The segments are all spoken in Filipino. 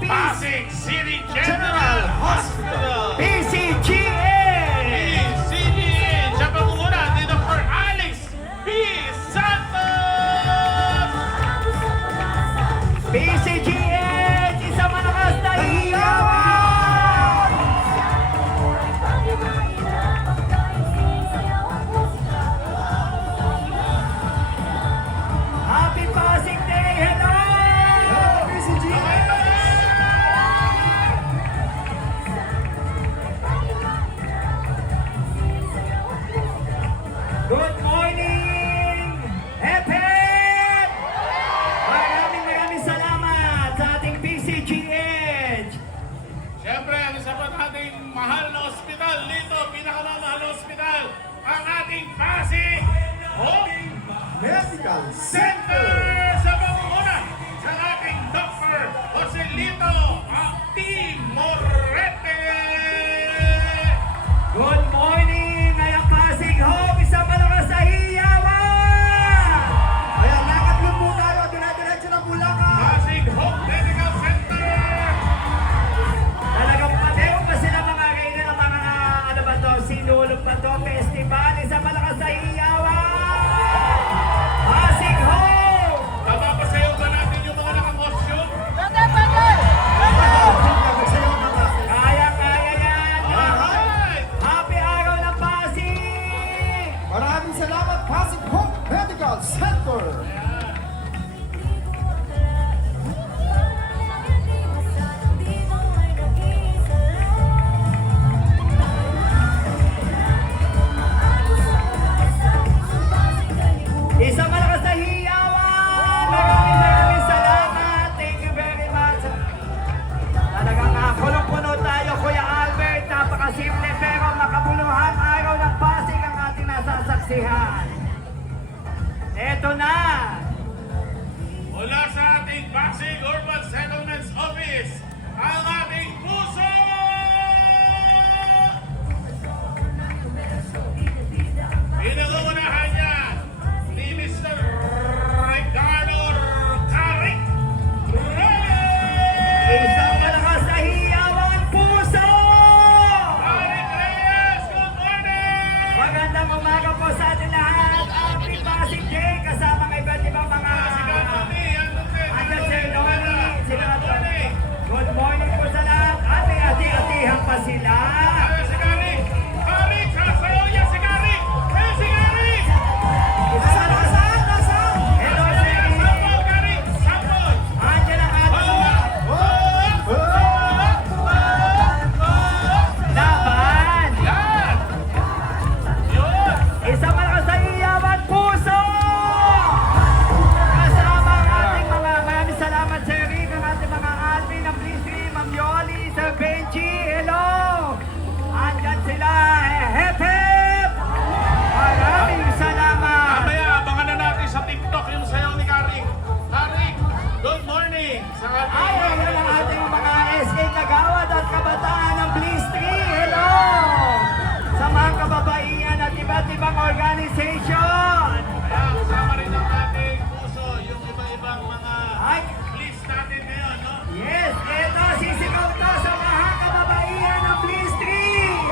Pasig City General Hospital. PCGN! PCGN sa pangunguna ni Dr. Alex P. Santos. PCGN! Isang malakas na hiyawan! Happy Pasig Day! Hello! PCGN! Good morning! FM! Maraming salamat sa ating PCGH! Siyempre, ang isa pa nating mahal na ospital dito, pinakamamahal na ospital, ang ating Pasig Medical Center sa pangunguna sa ating Dr. Joselito P. Morete. Good morning! Ngayong Pasig Home! Isang malakas na hiyawan! Ayan, nakatlog po tayo. Dire-diretso ng Bulacan. Pasig Hope Medical Center. Talagang padeho pa sila mga kainan ng mga ano ba to? Sinulog pa to? Festival! Isang malakas na hiyawan! Pasig Home! Napapasayaw ba natin yung mga nakakostume? Magsayaw na ba? Kaya-kaya yan! Alright! Happy araw ng Pasig! Maraming salamat, Pasig Hope Medical Center. Isang malakas na hiyawan! Maraming salamat! Thank you very much! Talagang punong-puno tayo, Kuya Albert. Napakasimple pero makabuluhan araw ng Pasig ang ating nasasaksihan. Eto na! Mula sa ating Pasig Urban Settlements Office, ang ating puso! Pinag-uunahan niya ni Mr. Ricardo Caric Reyes! Isang malakas na hiyawan, puso! Caric Reyes, good morning! Magandang umaga po sa ating lahat. Happy Pasig Day kasama ng iba't ibang mga... Andyan si Noni, sila Good morning! Good morning po sa lahat. Ati-atihan pa sila. Si Caric! Caric, sasayaw niya si Caric! Ayun si Caric! Hello, Ayan, Sir. sample, Caric! Sample! Andyan ang ating laban. Yan! Yun! Isang malakas na hiyawan, puso! Kasama ang ating mga maraming salamat, Sir Rick, ang ating mga Alvin, ang Blissy, Ma'am Yoli, Sir Benji, hello! Andyan sila, hep hep! Maraming salamat! Mamaya, abangan na natin sa TikTok yung sayaw ni Caric. Caric, good morning! Sa Ay, ayan ang ating mga SK Kagawad at kabataan ng Bliss 3, hello! Sa mga kababaihan at iba't ibang organisation! Kaya kasama rin ang ating puso, yung iba-ibang mga Ay, list natin ngayon, no? yes, eto, sisigaw to sa mga kababaihan ng Bliss 3!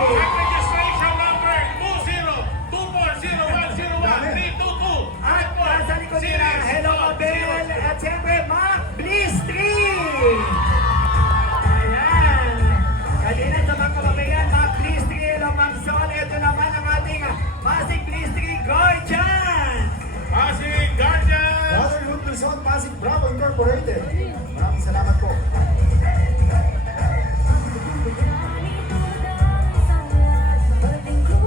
Check registration number 2024010132. At nasa likod nila, hello Abel, at siyempre Mac Bliss 3! Ayan! Kanina sa mga kababaihan, Mac Bliss 3, hello Ma'am Sol, ito naman ang ating Pasig Bliss 3 Gorgeous! Pasig Guardian! Brotherhood Luzon, Pasig Bravo Incorporated. Maraming salamat po.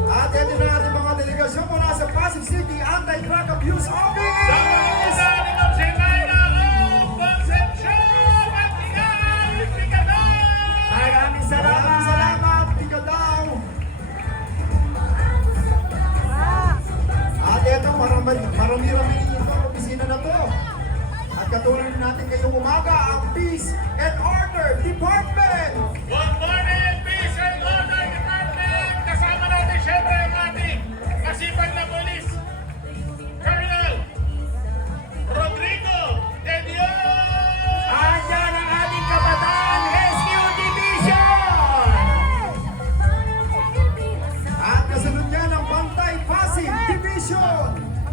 At ito na ating mga delegasyon mula sa Pasig City Anti-Drug Abuse Sa Office. pangunguna ni Ma'am Shenaida O. Concepcion at Inay Picaday! Maraming Maraming salamat! salamat, tika daw. At ito, marami-rami ito ang opisina na to. At katulad natin ngayong umaga, ang Peace and Order Department. Good morning, Peace and Order Department! Kasama natin syempre ang ating kasipag na polis, Colonel Rodrigo De Dios! Andyan ang ating kabataan!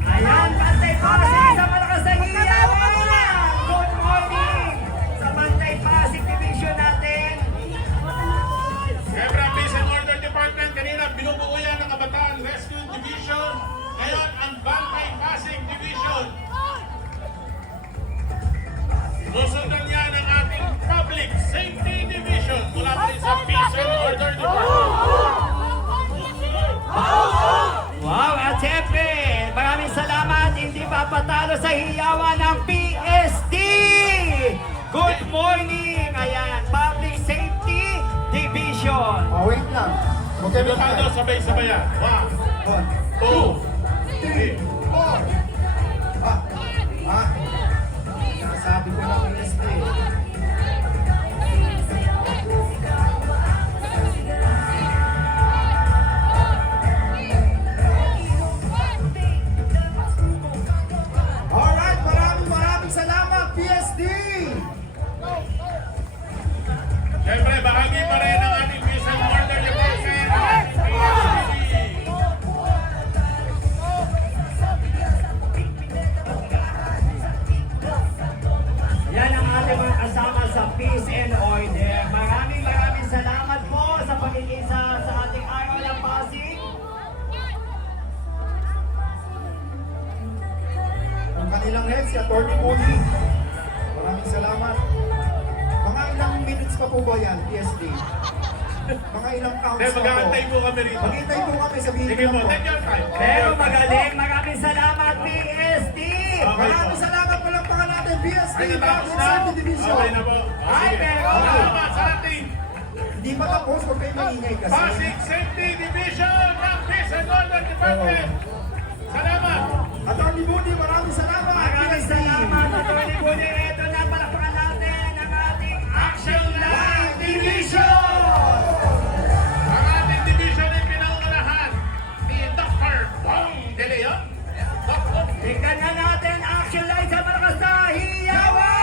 Ayan, Bantay Pasig sa malakas na hiyawan. Good morning sa Bantay Pasig Division natin. Siyempre, ang Peace and Order Department, kanina binubuo yan ng Kabataan Rescue Division. Ngayon, ang Bantay Pasig Division. Susundan niya ng ating Public Safety Division mula pa rin sa Peace and Order Department. Wow, at syempre, maraming salamat. Hindi papatalo sa hiyawan ng PSD. Good morning. Ayan, Public Safety Division. Oh, wait lang. Okay, Ito tayo, sabay-sabay yan. 1, 2, 3. 4. Sabi ko na PST. Alright, maraming salamat, PSD! Siyempre, bahagi pa rin ng ating Peace and Order Department. PSD. Yan ang ating mga kasama sa Peace and Order. Maraming salamat po sa pagkikisa sa ating araw ng Pasig. Ang kanilang head, si Atty. Moody. Maraming salamat. Mga ilang minutes pa po ba yan, PSD? Mga ilang counts Hindi, pa po? mag-aantay po kami rito. Maghintay po kami, sabihin Sige ko po, po. take your time. Pero magaling, maraming salamat PSD. Okay. Maraming salamat po lang pangalan natin, PSD, Ay, natapos Public na? Safety Division. Okay na po. Ay, Sige. pero- Salamat sa ating Hindi pa tapos, huwag kayo maingay kasi. Pasig Safety Division ng Peace and Order Department. Salamat. Atty. Moody, maraming salamat. Maraming PSD. salamat, Atty. Budi. Ito na, palakpakan natin ang ating Action Line Division! Ang ating division ay pinangunahan ni Dr. Bong De Leon. Dr. Tingnan na natin, Action Line sa malakas na hiyawan!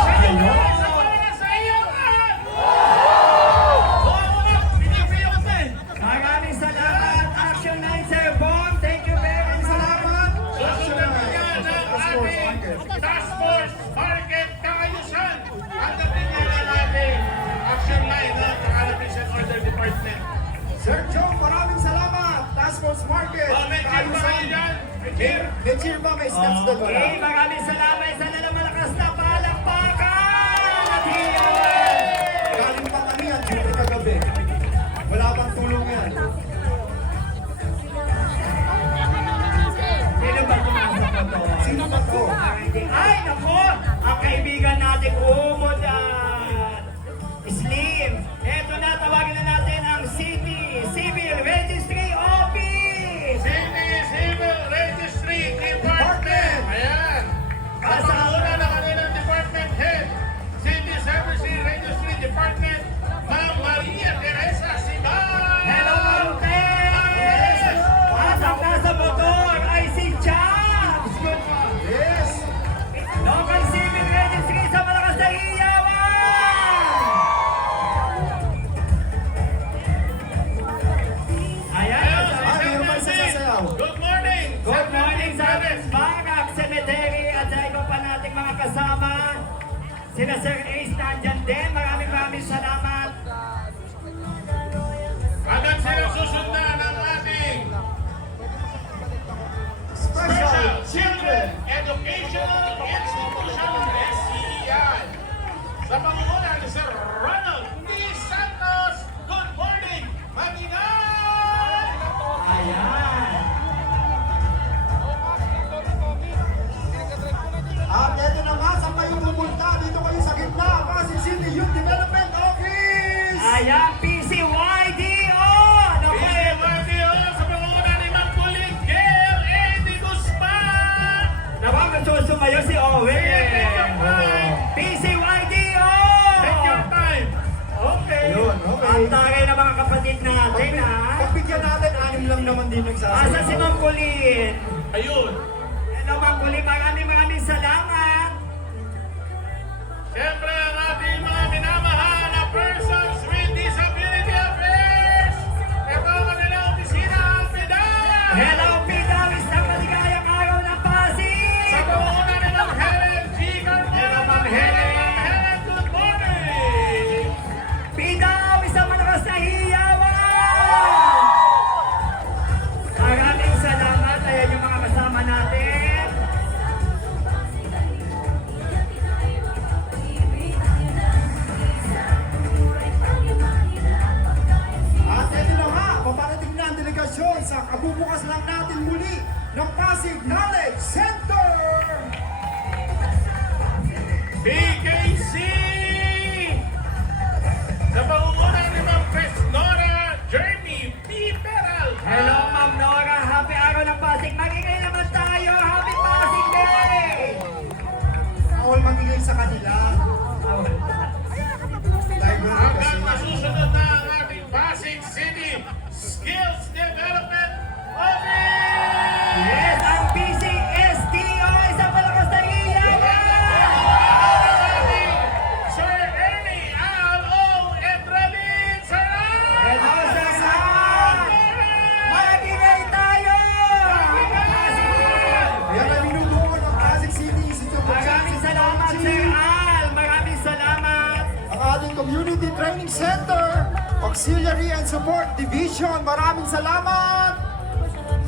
Sa iyo, guys, sa mga sa iyo, lahat. Oo, pinipili ko din. Maraming salamat, Action Line, Sir Bong. Thank you very much. Salamat. Susunod niya ng ating Task Force Market Kaayusan. Ang dating niya ng ating action line ng Peace and Order Department. Sir Joe, maraming salamat. Task Force Market. Oh, may cheer ba kayo dyan? May cheer? May cheer ba? May stats doon wala? Okay, maraming salamat. Isa na lang malakas na palakpakan at hiyawan! Galing pa kami ang duty kagabi. Wala pang tulong yan. Sino ba pumasok ko to? Sino ba to? Ay, nako! Ang kaibigan natin, Umod Slim. Eto na, tawagin na natin ang City Civil Registry Office! City Civil Registry Department. Ayan. Sa panguna ng kanilang department head, City Service Registry Department, Ma'am Maria Teresa Siban. Hello, Martes! At ang nasa motor ay si Chaps! Good morning! Yes! Local Civil Registry sa malakas na hiyawan! Ayan, Ayan, sa- Ah, meron pa isa sasayaw. Good morning. Good morning sa Bangak Cemetery at sa iba pa nating mga kasama. Sina Sir Ace nandyan din. Maraming salamat. Hanggang sila susundan ng ating Special Special Children! Children Educational Institution, SEI. Sa pangunguna ni Sir Ronald D. Santos. Good morning, Maninay! Ayan. At eto na nga, saan kayo pupunta? Dito kayo sa gitna, Pasig City Youth Development Office! Ayan, PCYDO! Naku, PCYDO sa pangunguna ni Ma'am Pauline Gail Eddie Guzman. naku, masusumayo si Owen. Take your time. PCYDO! Take your time. Okay. Yun, okay. Ang tagay ng mga kapatid natin, ha? Pagbigyan natin, 6 lang naman din nagsasayaw. Asa si Ma'am Pauline? Ayun. Hello, Ma'am Pauline. Maraming salamat. Siyempre, ang ating mga minamahal na persons with disability affairs. Ito ang kanilang opisina, ang PIDAL. Hello, Pasig Knowledge Center. PKC! Sa pangunguna ni Ma'am Chris Nora Jeremy P. Peral. Hello, Ma'am Nora. Happy araw ng Pasig. Magigay naman tayo. Happy Pasig Day! Bawal magigay sa kanila. Live na Hanggang kasi. masusunod na ang ating Pasig City Skills Development Office! Yes, ang PCSTO. Isang malakas na iyawan! Sir Ernie Al.O. Edralin! Sir Hello, Sir Al! Magigay tayo! Ayan ay minutuon ng Pasig City Institute of Maraming salamat, Sir Al! Maraming salamat! Ang ating Community Training Center, Auxiliary and Support Division. Maraming salamat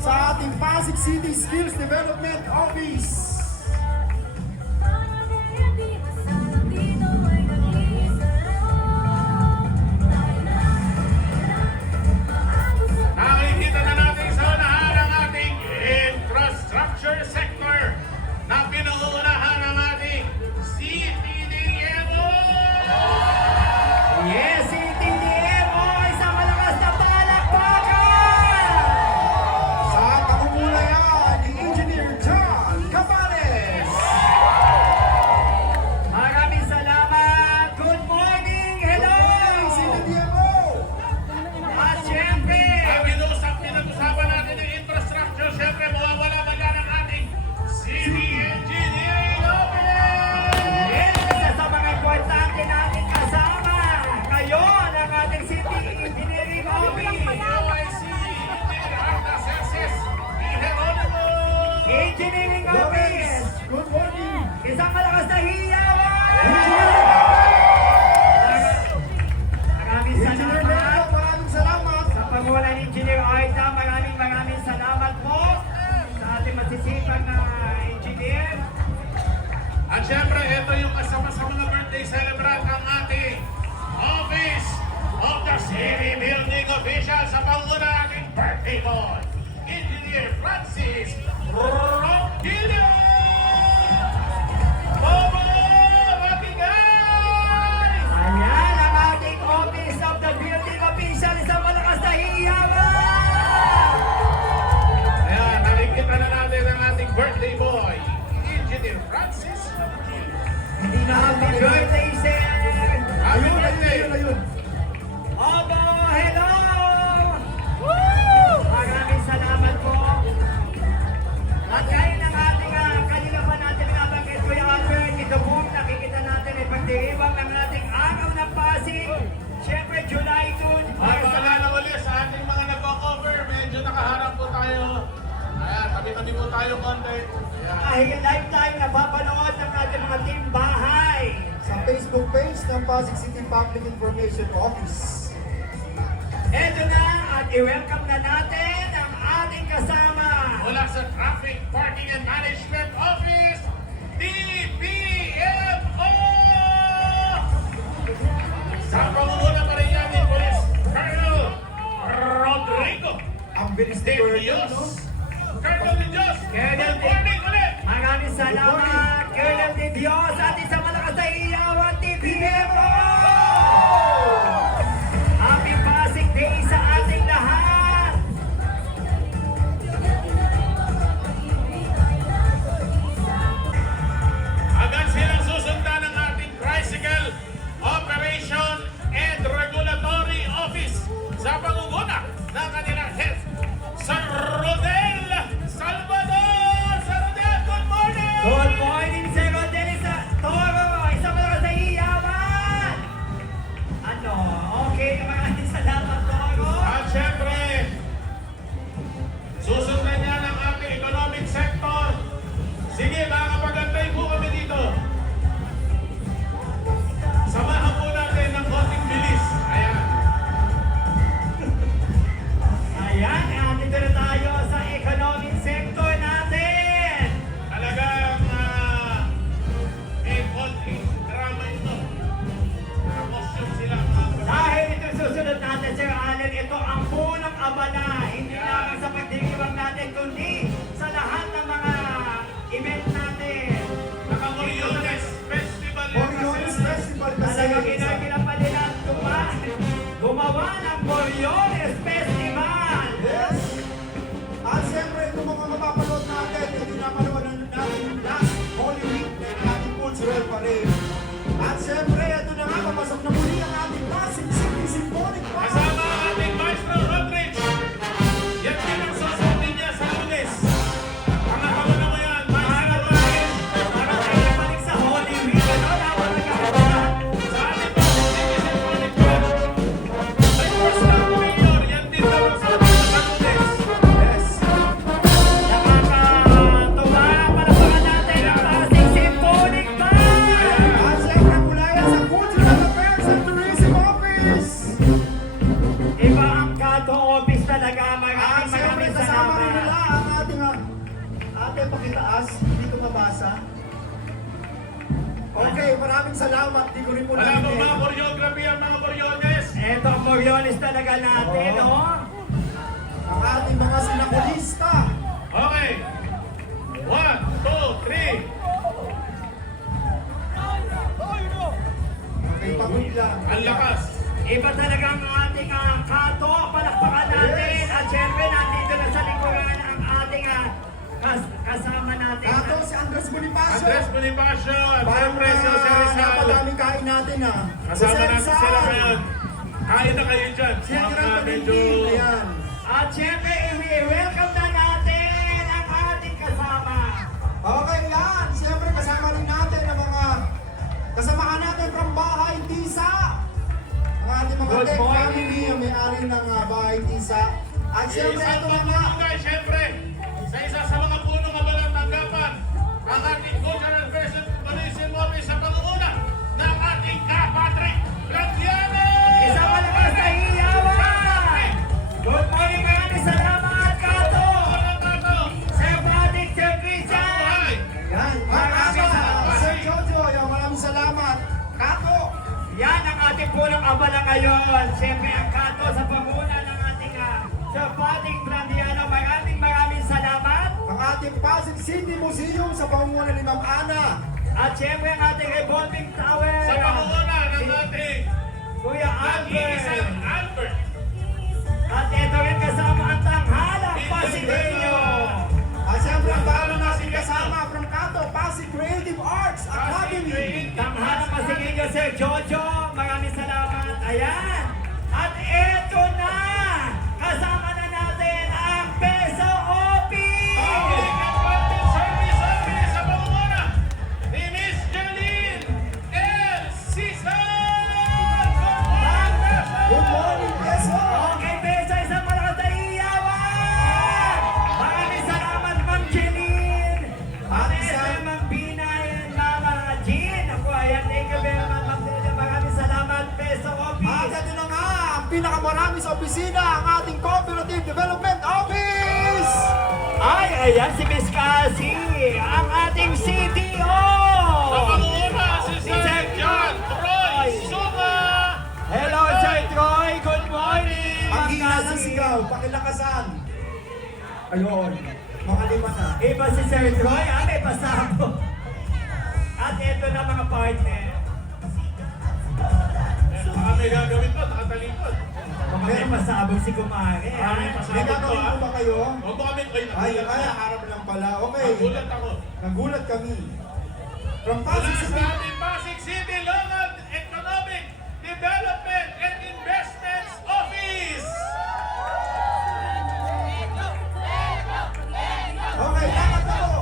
sa ating Pasig City Skills Development Office. Nakikita na natin sa unahan ang ating infrastructure sector na pinuunahan ng ating CPDMO! Yes, si TDMO! Isang malakas na palakpakan! Sa pangungulayan ni Engineer John Cabanes. Maraming salamat! Good morning! Hello! CDDMO. At syempre, Pinag-usapan natin ng infrastructure, syempre mawawala ba yan ang ating City Engineering Office! yes, isa sa mga importante natin kasama ngayon ang ating City Engineering Office. OIC, Engineer Artas SS, Geronimo! Engineering Office! Good morning. Isang malakas na hiyawan! Maraming Engineer salamat! Leo, maraming salamat. Sa panguna ni Engineer Aita, maraming salamat po sa ating masisipag na engineer. At syempre, ito yung kasama sa mga birthday celebrant ang ating Office of the City Building Official sa panguna ating birthday boy, Engineer Francis Ronquillo! Bobo! Matigay! Ayan ang ating Office of the Building Official, isang malakas na hiyawan! Ayan, nakikita na natin ang ating birthday boy, Engineer Francis Ronquillo. Hindi na Happy birthday, sir! Happy birthday! Ayun. Obo, hello! Maraming salamat po. At kayo ng ating, kanina pa natin nabanggit, Kuya Albert, ito po, nakikita natin ay pagdiriwang ng ating araw ng Pasig. Siyempre, July 2, Ay, paalala ulit sa ating mga nagko-cover, medyo nakaharap po tayo. Ayan, tabi-tabi po tayo konti. Ayan. Dahil live tayo napapanood ng ating mga team bahay. Sa Facebook page ng Pasig City Public Information Office. Eto na at i-welcome na natin ang ating kasama. Mula sa Traffic Parking and Management Office, TPMO! Sa pangunguna pa rin yan ni Police Colonel Rodrigo Ang bilis ni de Colonel, Dios. no? Colonel de Dios, Colonel good morning ulit! Maraming salamat, Colonel de Dios, at isang malakas na iyawan, TPMO! Happy Pasig Day sa ating lahat! Agad silang susundan ng ating Tricycle Operation and Regulatory Office sa pangunguna ng kanilang head, Sir Rodel Salvador! Sir Rodel, good morning! Good morning, Sir Rodel Toro! Isang malakas na iyawan! Ano? Okay, maraming salamat, Toro! At syempre, susundan niya ng ating economic sector. Sige, makakapagantay po kami dito. Samahan po natin ng konting bilis. Ayan. Ayan, dito na tayo sa economic sector natin! Talagang Moriones Festival. Yes! At siyempre, itong mga mapapanood natin, ito napanood natin last Holy Week ng ating cultural parade. At siyempre, ito na nga, papasok na muli ang ating Pasig City Symphonic Band. Kasama ang ating Maestro Rodriguez. Yan din ang susundin niya sa Lunes. Pangatawin na mo yan, Maestro Rodriguez. Para tayo balik sa Holy Week. Ano? Dapat nagkakaroon. Sa ating Pasig City Symphonic Band. Ay, first time mayor, yan din daw ang susundin sa Lunes. Yes! Nakakatuwa. Palapakan natin ang Pasig Symphonic Band. At siyempre, mula yan sa Cultural Affairs and Tourism Office. Iba ang Kato Office talaga. At Maraming siyempre, maraming kasama rin nila salamat. ang ating ate pakitaas, hindi ko mabasa. Okay, maraming salamat. Di ko rin po Wala mo narinig. mga choreography ang mga Moriones. Ito ang Moriones talaga natin, Oo. no? Ang ating mga sinakulista. Okay. 1, 2, 3. Okay, pagod lang. Ang lakas. Iba talaga ang ating Kato. Palakpakan natin. Yes. At syempre, nandito na sa likuran ang ating kasama natin. Kato si Andres Bonifacio. Andres Bonifacio at Parang siyempre si Jose Rizal. napadaming kain natin ah. Kasama Jose natin sila Rizal. ngayon. Kain na kayo dyan. Si General Mga medyo... Paminding. Ayan. At syempre, i-welcome na natin ang ating kasama. Okay yan. Siyempre kasama rin natin ang mga kasamahan natin from Bahay Tisa. Ang ating mga Good tech morning. family ang may-ari ng Bahay Tisa. At siyempre Isang ito na nga. pagpapagay, siyempre, sa isa sa mga punong kabalang tanggapan, ang ating Cultural Affairs and Tourism Office sa pangunguna ng ating Patrick Grandiano! Isa malakas na hiyawan. Good morning, maraming salamat, Kato. Walang tato! Sir Patrick, Sir Christian. Buhay! Yan. Maraming salamat. Sir Jojo, yan, maraming salamat. Kato. Yan ang ating punong abala ngayon. Siyempre ang Kato sa panguna ng ating Sir Patrick Grandiano. Maraming salamat. Ang ating Pasig City Museum sa pangunguna ni Ma'am Ana. At siyempre ang ating revolving tower. Sa pangunguna ng ating Kuya nag-iisang Albert. Albert. At ito rin kasama ang tanghalang Pasigueño. At siyempre ang bago natin kasama from Kato, Pasig Creative Arts Academy. Tanghalang Pasigueño, Sir Jojo. Maraming salamat. Ayan. At ito na. Kasama na natin ang Peso Office. Public Accounting Service Office sa pangunguna ni Miss Jeline L. Cesar! Good morning, Peso. Okay, Peso, isang malakas na iyawan! Maraming salamat, Ma'am Jeline! At Ma'am Bina and Mama Jean! Ako, ayan, thank you very much, Ma'am Jeline. Maraming salamat, Peso At Office! ito na nga, ang pinakamarami sa opisina, ang ating Cooperative Development Office. Ay, ayan si Miss Cassie, ang ating CDO! Sa pangunguna si Sir John Troy Suma! Hello, Sir Troy! Good morning! Ang Ma'am hina ng Cassie. sigaw, pakilakasan. Ayun, makalima na. Iba si Sir Troy, may pasabo. At ito na mga partner. Baka may gagawin pa, nakatalikod. Baka may pasabog si Kumare. Baka may ha? pasabog. May gagawin po ba kayo? Huwag mo kami, Ay, harap lang pala. Okay, Nagulat ako. nagulat kami. From Mula Pasig sa City. ating Pasig City Local Economic Development and Investments Office! Okay, lakad ako.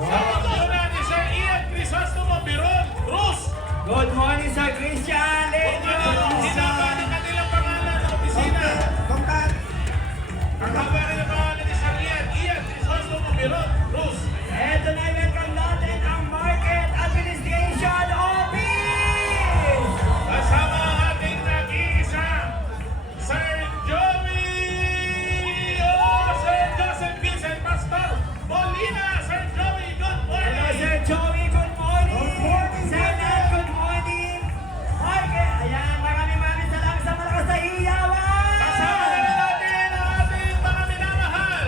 Sa pangunguna ni Sir Ian Crisostomo Biron Cruz! Good morning, Sir Christian. Kung ano, hinaba ng kanilang pangalan ng opisina. Okay, Bangkat. Ang haba rin ang pangalan ni Sir Ian Crisostomo Biron Cruz! Ito na i-welcome natin ang Market Administration Office. Kasama ang ating nag-iisa, Sir Joey! Sir Joseph Vincent Pastor Molina! Sir Joey, good Hello, morning! Sir Joey. Good morning. Good morning, Senate, good morning. Market. Ayan, maraming salamat sa malakas na iyawan. Kasama na rin natin ang ating mga minamahal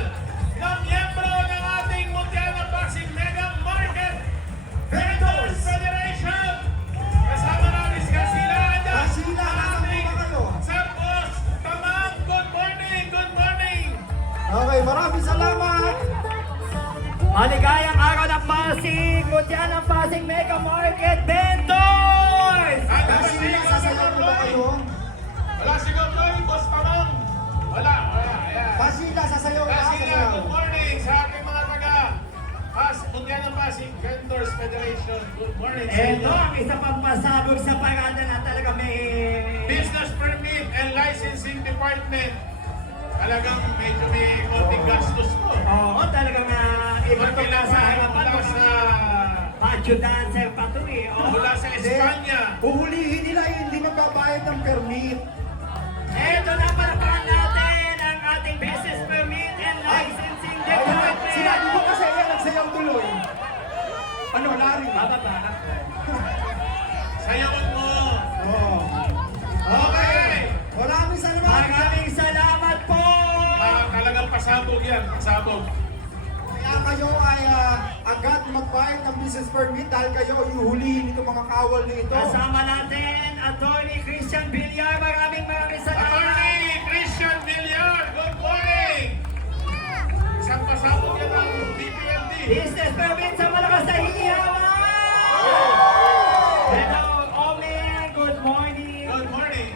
na miyembro ng ating Mutiana Pasig Mega Market Vendors Federation. Kasama natin si Kasila. Kasila, nasaan po ba kayo? Sir Boss Maligayang araw ng Pasig! Mutya ng Pasig Mega Market Vendors! At Kasi sasayaw mo ba kayo? Wala si Gabloy, Boss Pamang. Wala. Ayan. Basila, sasayaw ka, Kasi sasayaw. good morning sa aking mga taga Mutya ng Pasig Vendors Federation. Good morning sa Ito inyo. ang isa pang pasabog sa parada na talaga may... Business Permit and Licensing Department. Talagang medyo may konting gastos po. Oo, talagang iba to Mula sa harapan. mula sa Pacho dancer pa to eh. Oo. mula sa Espanya. Uhulihin nila yung hindi magbabayad ng permit. Ito na palapakan natin ang ating business permit and licensing Ayun, sinabi mo department. kasi yan, nagsayaw tuloy. Ano, Larry? Bababa. Sayawan mo. Oo. Okay. Maraming salamat. Maraming salamat po! Talagang pasabog yan. Pasabog. Kaya kayo ay agad magbayad ng business permit dahil kayo ihuhulihin itong mga kawal na ito. Kasama natin, Attorney Christian Villar. Maraming salamat. Attorney Christian Villar. Good morning. Isang pasabog yan ang BPLD. Business permit sa malakas na hiyawan! Hello, Omen. Good morning. Good morning.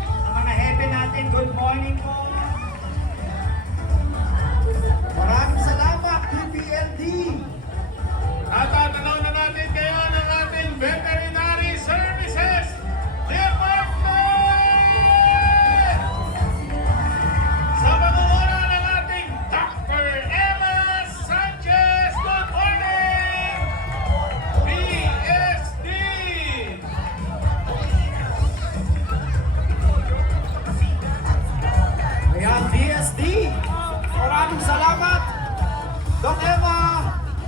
Sa mga hepe natin, good morning po. Maraming salamat, PPLD. At tatanaw na natin kayo ng ating Veterinary Services Department! Sa pangunguna ng ating Dr. Emma Sanchez. Good morning! BSD! Ayan, DSD. Maraming salamat. Doc Emma.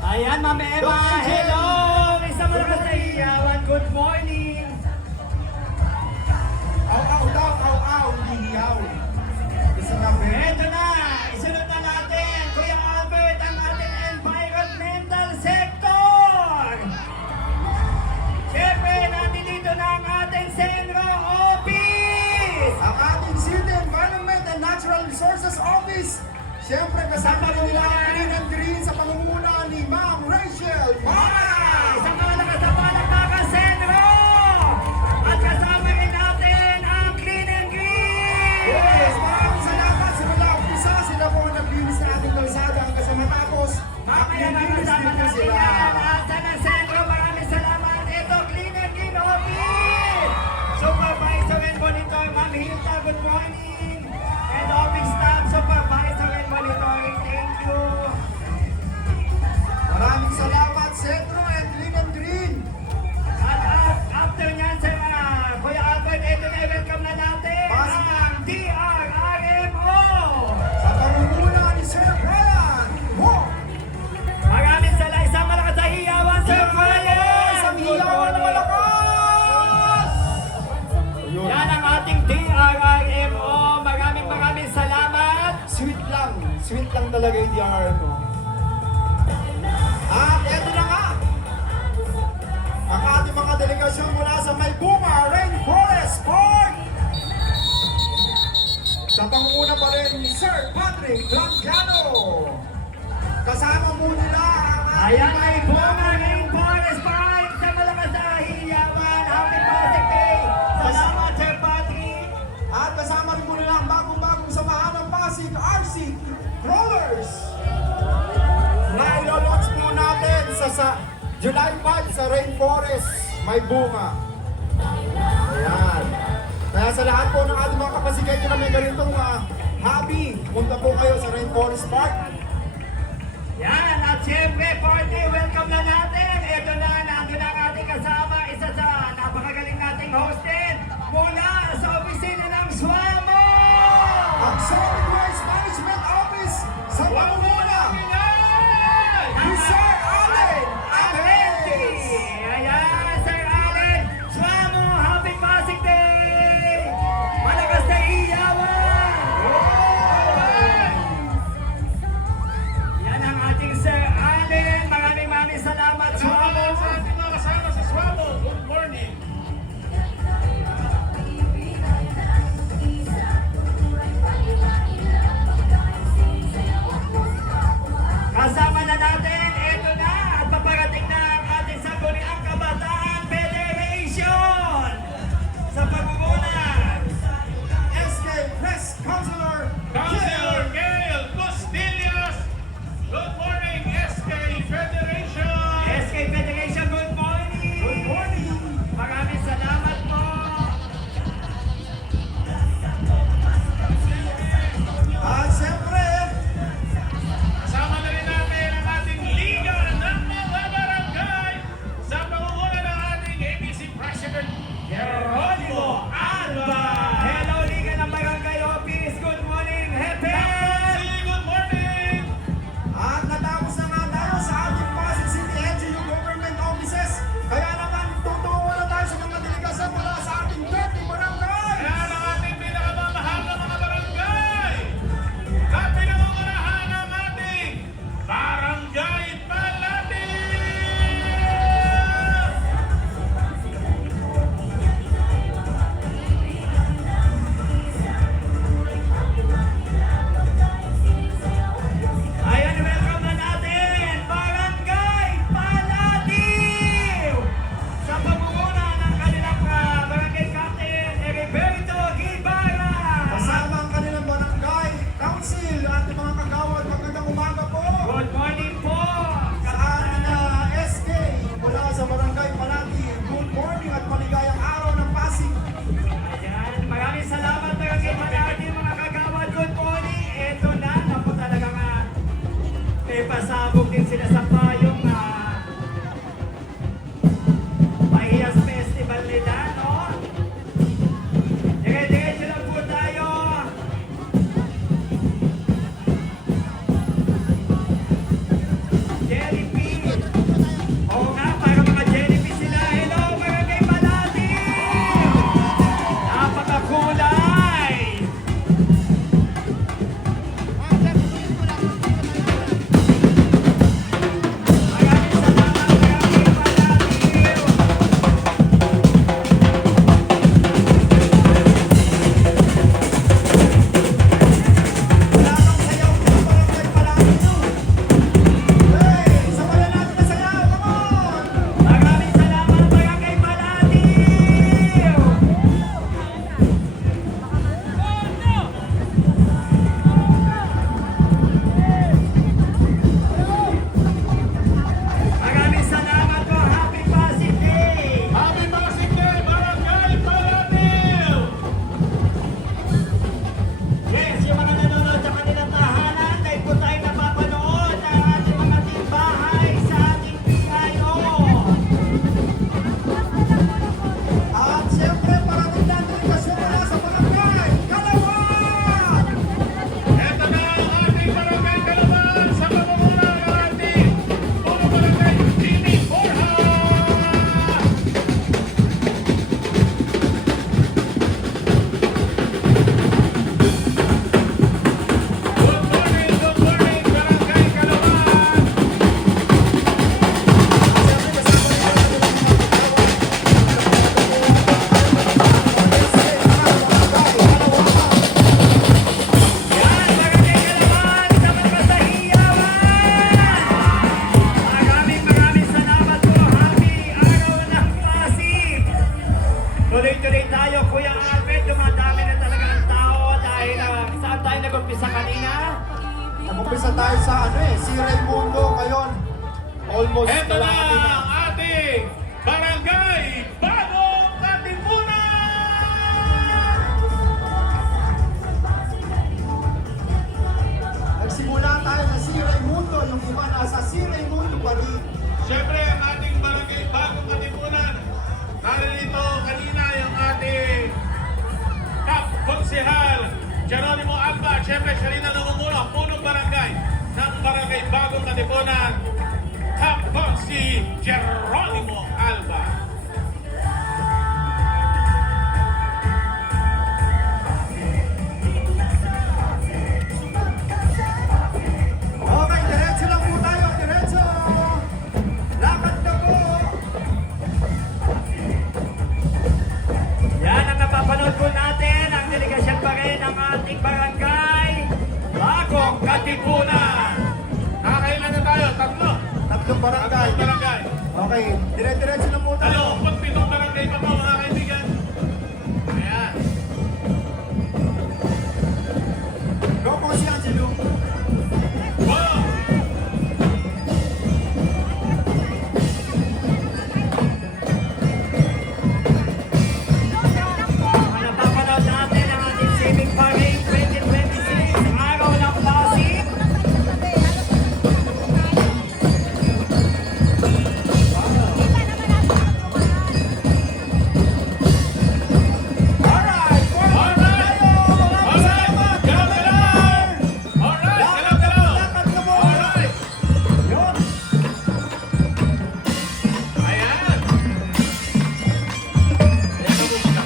Ayan, Ma'am Emma. Hello! Isa malakas na hiyawan. Good morning. Aw, daw, aw, hindi hiyaw. Isa na, Ben. Ito na. Isunod na natin. Kuya Albert, ang ating environmental sector. Siyempre, natin dito na ang ating Senro Office. Ang ating City Environment and Natural Resources Office. Siyempre, kasama rin nila ang Green and Green sa pangunguna ni Ma'am Rachel Mara. Isang malakas na palakpakan, Senro. At kasama rin natin ang Clean and Green. Yes, maraming salamat. Simula umpisa, sila po ang naglinis na ating kalsada hanggang sa matapos. Mamaya Naglinis makasama din po natin sila. yan. Asa ng Sentro, maraming salamat. Ito, Clean and Green Office. Supervisor and Monitor, Ma'am Hilda, good morning. And office staff, Supervisor and Monitoring, thank you. Maraming salamat, Centro and Green and Green. At after nyan, Sir Kuya Albert, ito na i-welcome na natin ang DRRMO. Sa pangunguna ni Sir Brian. Ho! Maraming salamat. Isang malakas sa hiyawan, Sir Brian. Isang hiyawan na malakas! Ayun. Yan ang ating DRRMO. Maraming salamat. Sweet lang talaga yung DR mo. At eto na nga, ang ating mga delegasyon mula sa Maybunga Rainforest Park. Sa pangunguna pa rin ni Sir Patrick Blanquiano. Kasama mo nila ang Ayan ay Bunga Rainforest Park sa malakas na hiyawan. Happy Pasig Day. Salamat, Sir Patrick. At kasama rin mo nila ang bagong-bagong samahan ng Pasig RC Crawlers. Na ilo-launch po natin sa July 5 sa Rainforest, Maybunga. Ayan. Kaya sa lahat po ng ating mga kapasigay na may ganitong hobby, punta po kayo sa Rainforest Park. Yan, at siyempre, partner, welcome na natin. Ito na, nandun ang ating kasama, isa sa napakagaling nating hosted mula sa opisina ng SWAMO. Ang Solid Waste Management Office sa pangunguna ni Sir Allen Arenti. Ayan, Sir Allen. SWAMO, Happy Pasig Day. Malakas na iyawan. Yan ang ating Sir Allen. Maraming salamat, SWAMO. Kasama na natin, eto na, at paparating na ang ating sangguniang kabataan federation sa pagbubunan. SK Press Councilor Councilor Gail Costillas. Good morning, SK Federation. SK Federation, good morning! Good morning! Maraming salamat po! At siyempre, Kasama na rin natin ang ating Liga ng mga Barangay sa pangunguna ng ating ABC President Geronimo Alba. Hello, Liga ng Barangay Office, good morning! Hepe! Good morning! at natapos na nga tayo sa ating Pasig City LGU government offices. Kaya naman, tutuwa na tayo sa mga delegasyon mula sa ating 30 barangay. Kaya ang ating pinakamamahal na mga barangay na pinangungunahan ng ating Barangay Palati! Ayan, welcome na natin, Barangay Palatiw! Sa pamumuna ng kanilang Barangay Captain, Heriberto Guevara! Kasama ang kanilang barangay, council at mga kagawad. Magandang umaga po. Good morning po! Sa ating SK mula sa barangay Palati. Good morning at maligayang araw ng Pasig. Ayan, maraming salamat Barangay Palati, mga kagawad, good morning! Eto na, naku talaga nga, may pasabog din sila sa payong Pahiyas Festival nila, no? Dire-diretso lang po tayo. Jellyfish. Oo nga, para mga jellyfish sila. Hello, Barangay Palati! Napakakulay! Maraming salamat, Barangay Palati! Wala kang sayaw ng barangay Palati. Hey, sabayan natin na sayaw. Come on! Maraming salamat, Barangay Palati! Maraming salamat po. Happy Pasig Day! Happy Pasig Day, Barangay Palatil! Yes, yung mga nanonood sa kanilang tahanan, dahil po tayo napapanood ang ating mga timbahay sa ating PIO. At siyempre, parating na ang delegasyon mula sa barangay Kalawan! Ito na ang ating Barangay Kalaban sa pamumuna ng ating Puno Barangay Jimmy Borja! Good morning, Barangay Kalaban! Yan, Barangay Kalaban, sa mga sahiyawan! Maraming salamat po. Happy Araw ng Pasig! Tuloy-tuloy tayo, Kuya Albert. Dumadami na talaga ang tao dahil saan tayo nag-umpisa kanina? Nag-umpisa tayo sa si Raimundo ngayon. Almost Ito na kalahati na. ang ating Barangay Bagong Katipunan! Nagsimula tayo sa si Raimundo, yung iba nasa si Raimundo pa rin. Siyempre, ang ating Barangay Bagong Katipunan. Naririto kanina yung ating Kap Konsehal Geronimo Alba. Siyempre, siya rin ang namumula, punong barangay ng Barangay Bagong Katipunan. Kap Konsi Geronimo Alba. Okay, diretso lang po tayo, diretso. Lakad na po. Yan ang napapanood po natin, ang delegasyon pa rin ng ating barangay, Bagong Katipunan. Nakakailan na Tatlo. Tatlong barangay. Tatlong barangay. Okay, dire-diretso na po tayo. 27 barangay pa po mga kaibigan. Ayan. Go po si Angelo. Wow! Ang napapanood natin ang ating Civic Parade 2026, Araw ng Pasig. Alright, forward tayo. Maraming salamat. Alright! Galaw-galaw! Lakad na po. Alright! Yun. Ayan! Ayan na pumunta.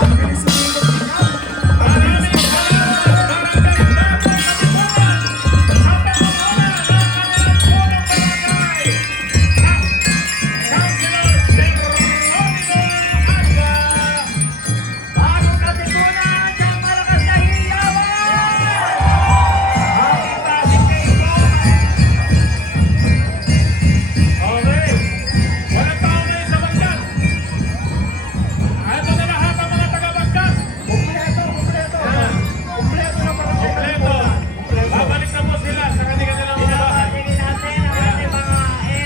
Ang bilis sumilip niya. Maraming salamat! Barangay Dapo Katipunan! Sa pangunguna ng kanilang punong barangay! Councilor Geronimo Lucaga! Bagong katipunan ng malakas na hiyawan! Ating Pasig Kayo. Okay. Walang tao ngayon sa Bagkat. Ito na lahat ang mga taga-Bagkat. Kumpleto. Kumpleto na barangay. Kompleto. Babalik na po sila sa kanilang mga bahay. Pinapatingin natin ang ating mga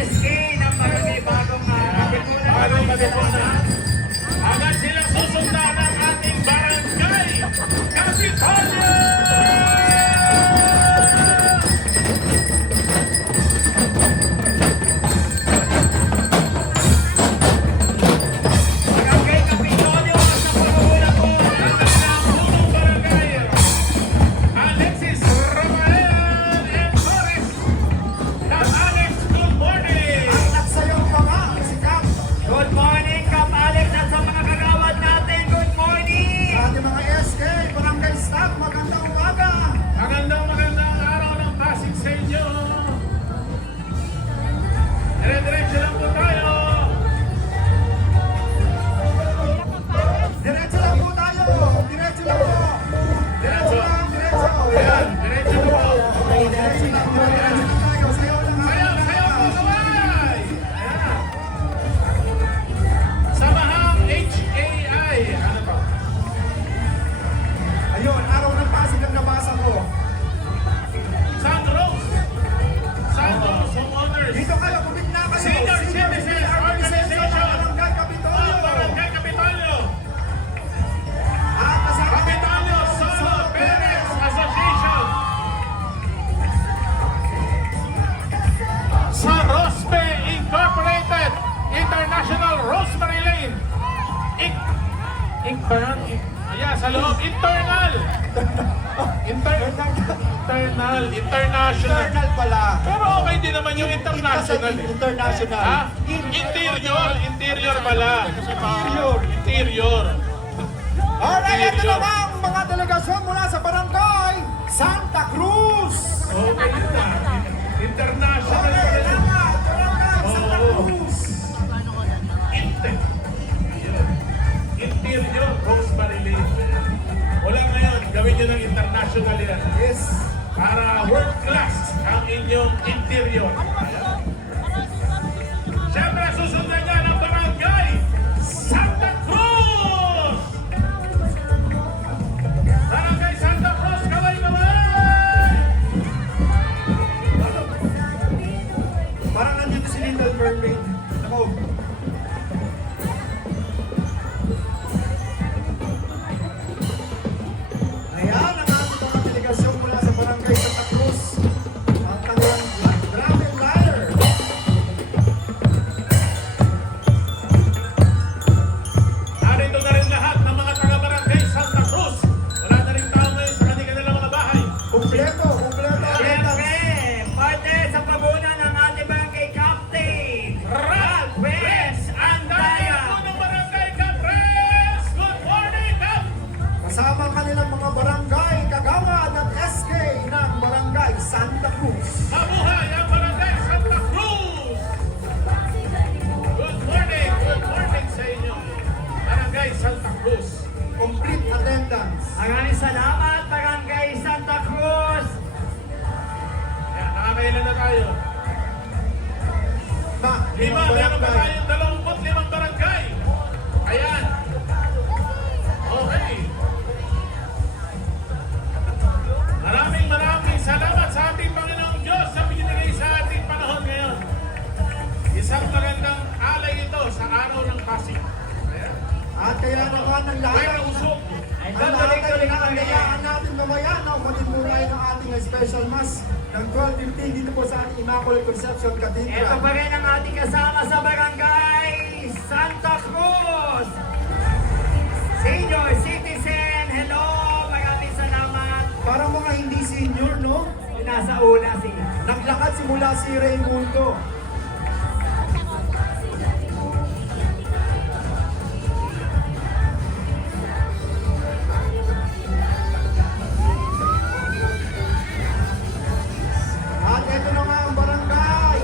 SK ng barangay Bagong Katipunan. Bagong Katipunan. Agad silang susundan ng ating barangay. Kapitolyo! Barangay Kapitolyo sa pangunguna po. Ang kanilang punong barangay. Alexis Rafael M. Torres. Kap Alex, good morning. Ang nagsayang mga sikat. Good morning, Kap Alex, at sa mga kagawad natin, good morning! Sa ating mga SK, barangay staff, magandang umaga. Magandang araw ng Pasig sa inyo. Dire-diretso lang po tayo. Diretso lang po tayo. Diretso lang po. Diretso. Diretso. Ayan, diretso po. Diretso lang po. Diretso lang tayo. Sayaw lang. Sayaw, sayaw po, kaway! Ayan. Samahang HAI. Ano pa? Ayun, araw ng Pasig ang nabasa ko. Santos Homeowners. Dito kayo, kumit na kayo. Senior Citizens Organization. Barangay Kapitolyo. Barangay Kapitolyo. At kasama Kapitolyo Solo Parents Association. Sa Rospe Incorporated International Rosemary Lane. Internal. Ayan, sa loob. International. International. Internal pala. Pero okay din naman yung international. Eh. International. Ha? Interior pala. Interior. Alright, ito Interior. naman ang mga delegasyon mula sa barangay Santa Cruz. Okay yun na. International. Okay, salamat. Barangay Santa Oo. Cruz. Interior Rosemary Lane. Wala ngayon. Gawin nyo ng international yan. Yes. Para world class ang inyong interior. Siyempre, susundan niya ng barangay Santa Cruz! Barangay Santa Cruz, kaway-kaway! Parang nandito si Little Mermaid. Ako. Ayan, ang ating mga delegasyon mula sa barangay Santa Cruz. Ang kanilang grabe liar. Narito na rin lahat ng mga taga-barangay Santa Cruz. Wala na rin tao ngayon sa kanilang mga bahay. Kumpleto. Siyempre, parte sa pabunan ng ating barangay captain, Ralph Perez Andaya. Punong barangay Capres! Good morning, Cap! Kasama ang kanilang mga barangay kagawad at SK ng barangay Santa Cruz. Mabuhay ang barangay Santa Cruz! Good morning sa inyo. Barangay Santa Cruz. Complete attendance. Maraming salamat, barangay Santa Cruz. Nakailan na tayo? Lima, meron pa tayong 25 barangay. Ayan. Okay. Maraming salamat sa ating Panginoong Diyos sa binigay sa ating panahon ngayon. Isang magandang alay ito sa araw ng Pasig. Ayan. At kaya naman ang May lahat kausok. ang lahat ay nakakayaan natin mamaya na matitulay ng ating special mass ng 12:15 dito po sa ating Immaculate Conception Ito Cathedral. pa rin ang ating kasama sa barangay Santa Cruz. Senior citizen, hello, maraming salamat. Parang mga hindi senior, no? Nasa una si Naglakad simula si Raimundo. At ito na nga ang barangay.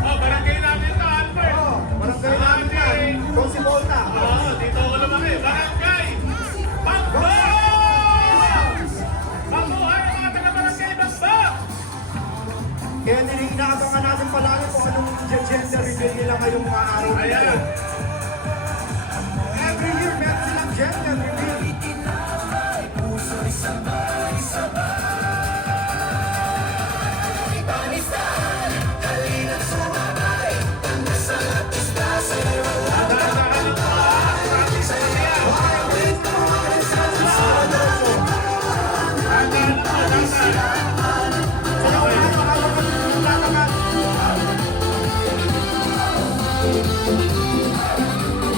Oh, barangay namin to, Albert. Oh, barangay namin yan. Don si Volta. Oo, dito ako lumaki. Barangay Bamba! Mabuhay ang mga taga-barangay Bamba! Kaya inaabangan natin palagi kung anong gender reveal nila ngayong mga araw. Ayan. Every year, meron silang gender reveal. Dahan-dahan ang mga traffic sa kanya. Dahan-dahan ang mga dahan.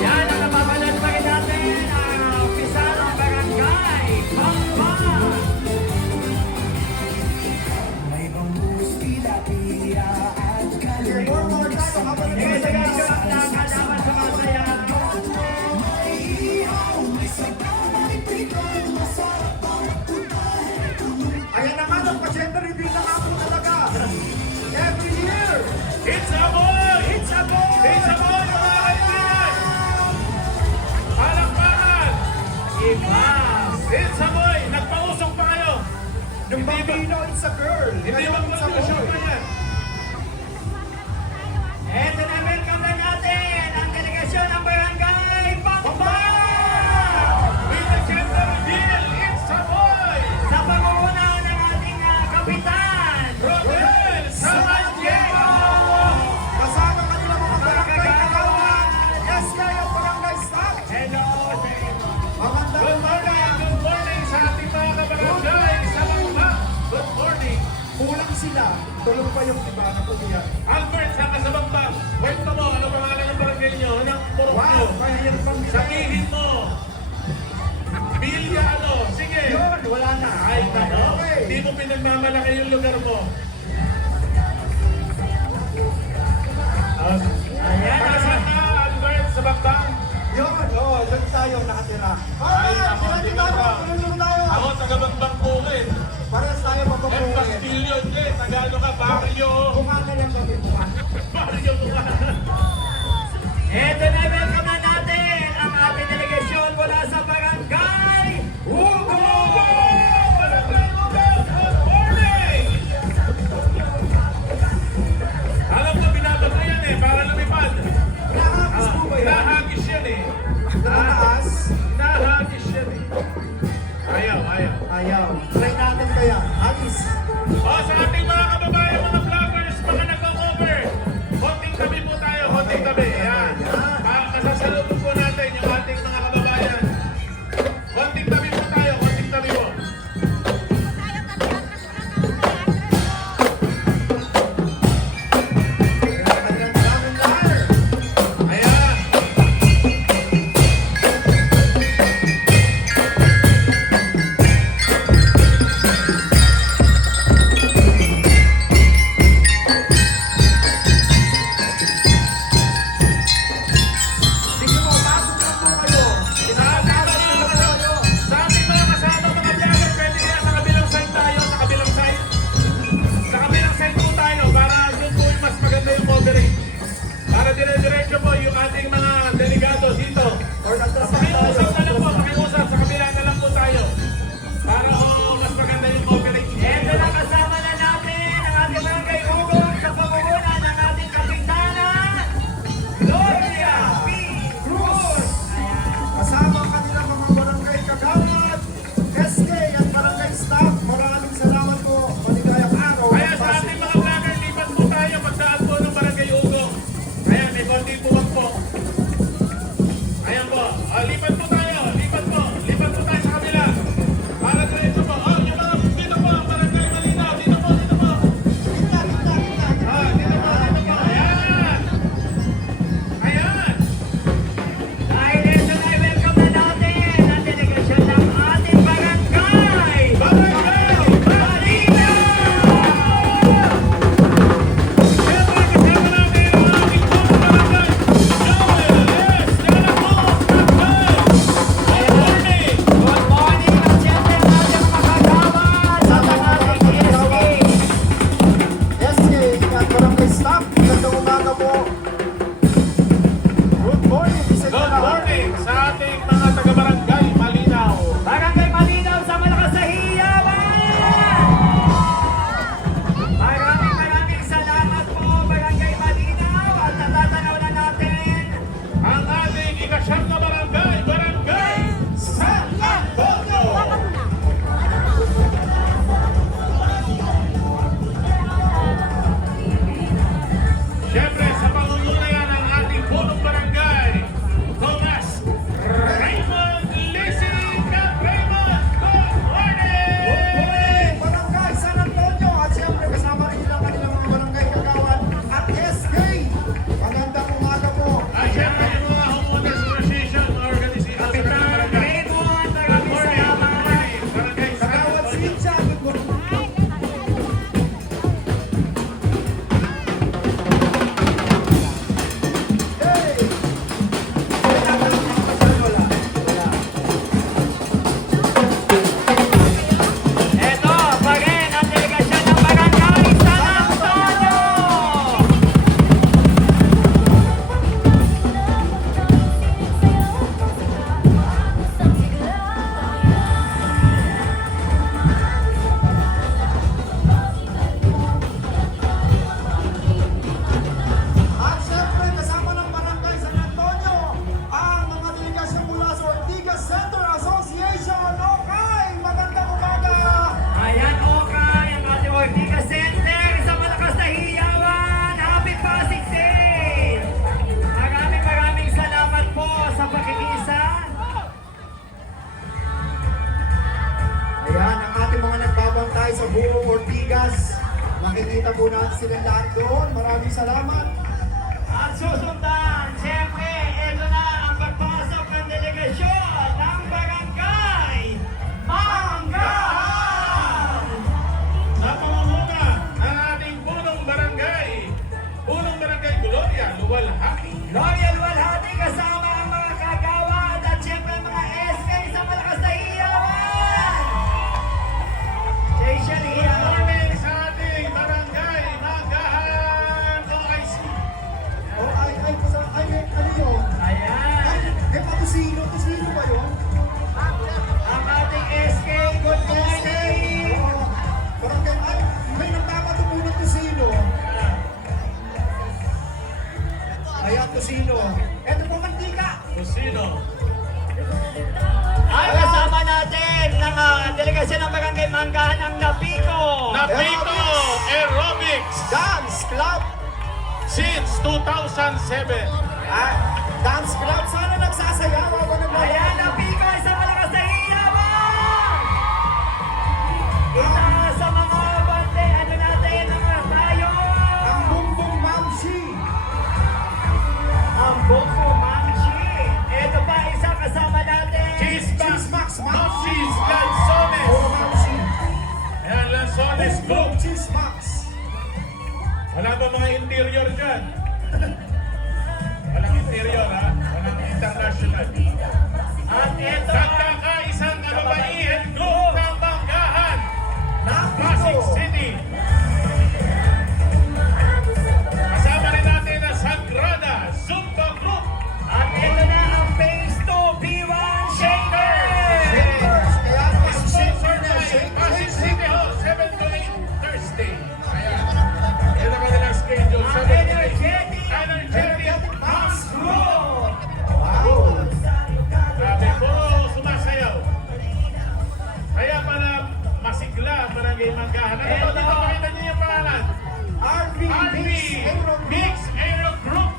yan ang napapanood pa rin natin ang umpisa ng barangay Bamba. Delegasyon ng kalaban sa masaya. Ayan na nga, nagpa-gender reveal na nga po talaga. Every year. It's a boy! It's a boy! It's a boy, mga kaibigan! Palakpakan! Iba. It's a boy! Nagpausok pa kayo! Yung bambino, it's a girl. Hindi Ngayon, ba it's a confusion pa boy. yan? Eto na, welcome na natin ang delegasyon ng barangay Bamba. With the gender reveal, it's a boy! Sa pangunguna ng ating kapitan. Rodel Samaniego! Kasama kanila mga barangay kalawan. Yes, kayo, barangay staff. Hello, sir. Good morning sa ating mga kabarangay sa Bamba. Good morning. Kulang sila. Tulong pa yung iba na pumiyak. Albert, saan ka sa Bamba? Kwento mo, ano pangalan ng barangay niyo? Anong purok Wow, niyo? kaya yung pamilya. Sabihin mo. Bilya ano? Sige. Yun, wala na. Ay, ano? Okay. Hindi mo pinagmamalaki yung lugar mo. Ayan Para na. saan ka, Albert, sa Bamba? Yun, oh, doon tayo nakatira. Ay, Alright, ako, ready di tayo, ba? tulong tayo. Ako, taga-Bangbang Bukid. Parehas tayo M. magpapukin. Castillo, yes. Tagalo ka, Barrio. Kumaka lang kami, kumaka. Barrio mukha. Eto na, welcome na natin ang ating delegasyon mula sa barangay Hugo. Barangay Hugo, good morning! Alam ko, binabato yan eh, para lumipad. Nakakis po ba yan? Nahagis yan eh. Nakakaas? Nahagis yan eh. Ayaw. Ayaw. Try natin kaya. Agis. O, sa ating mga kababayan, mga vloggers, mga nag-cover, konting tabi po tayo, konting tabi. Yan. Masasalubong po natin yung ating mga kababayan. Konting tabi po tayo, konting tabi po. Daming liar. Ayan. Sige mo, pasok lang po kayo. Sa ating mga kasama mga vlogger, pwede kaya sa kabilang side tayo, sa kabilang side. Sa kabilang side po tayo para doon po yung mas maganda yung coverage. Para dire-diretso po yung ating mga delegado dito. Or nagtas lang tayo. Pakiusap na lang po, pakiusap. Sa kabila na lang po tayo. Para mas maganda yung coverage. Eto na, kasama na natin ang ating barangay Hugo. po. Good morning, Mr. Good morning sa ating mga taga-barangay Malinaw. Barangay Malinaw sa Malakas na Hiyawan! Maraming salamat po, Barangay Malinaw. At natatanaw na natin Ang ating ikasyam na barangay, Barangay San Antonio. Siyempre, sa pangungunayan ng ating punong barangay, Thomas Raymond Lisica. Raymond, good morning! Barangay San Antonio at siyempre kasama rin ang kanilang mga barangay kagawan at SK. Magandang umaga po. At siyempre, yung mga homeowners association organization sa kanilang barangay. Raymond. Good Maraming morning, salamat. Barangay San Kagawad Antonio. Cynthia, good morning. Hey! Wala. Eto pa rin ang delegasyon ng Barangay San Antonio! At syempre, kasama ng Barangay San Antonio, ang mga delegasyon mula sa Ortigas Center Association. Okay, magandang umaga! Ayan, okay, ang ating Ortigas Center sa Malakas na Hiyawan. Happy Pasig Day! Maraming salamat po sa pakikisa. Ayan, ang ating mga nagbabantay sa buong Ortigas. Makikita po natin sila lahat doon. Maraming salamat. At susundan, siyempre, ito na ang pagpasok ng delegasyon ng Barangay Manggahan! Sa pamamuna ng ating punong barangay Gloria, Luwalhati. Loyal Walhati kasama ang mga kagawad at siyempre ang mga SK sa Malakas na Hiyawan! Station Good Hiyawan! morning sa ating barangay Manggahan OIC. Ano yun? Ayan! Tusino ba yun? Ang ating SK, good morning! Oo. Barangay, may nagpapatungo ng Tusino. Ayan, Tusino. Ito po, mantika. Kusino. Ay, kasama natin ng delegasyon ng Barangay Manggahan ang Napiko! Napito Aerobics Dance Club. since 2007. Dance Club. Sana nagsasayaw habang Ayan, naglalakad. Napiko ay sa Malakas na Hiyawan! Isa sa mga bante, ano natin, ang tayo! Ang Bumbong Mamsi. Ang Boko Mangshi! Ito pa, isa kasama natin! Chismax. Mopsis Puro Lanzones. Mamsi. Ayan, Lanzones Group. Chismax. Wala ba mga interior dyan? Walang interior ha? Walang international. At ito, Nagkakaisang kababaihan group ng Manggahan. Pasig City. Kasama rin natin ang Sagrada Zumba Group. at ito na ang Phase 2 P1 Shakers! Shakers. Kaya Sponsored by Pasig City Hall, 7 to 8 Thursday. Ayan. Yan ang kanilang schedule. Ang 7 to 8. energetic Max Group! Wow. Grabe, puro sumasayaw. Kaya pala masigla ang barangay Manggahan. Ano ba dito? Pakita niyo yung pangalan. RV RV Mix Mix Aero Aero Group.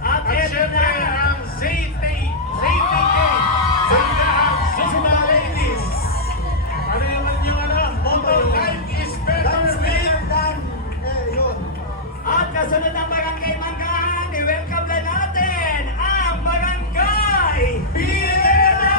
At At ito syempre na, ang ZTK Manggahan Zumba Ladies. Ano naman yung motto? Life is better That's with better than yun. at kasunod ng Barangay Manggahan, i-welcome na natin ang Barangay Pineda!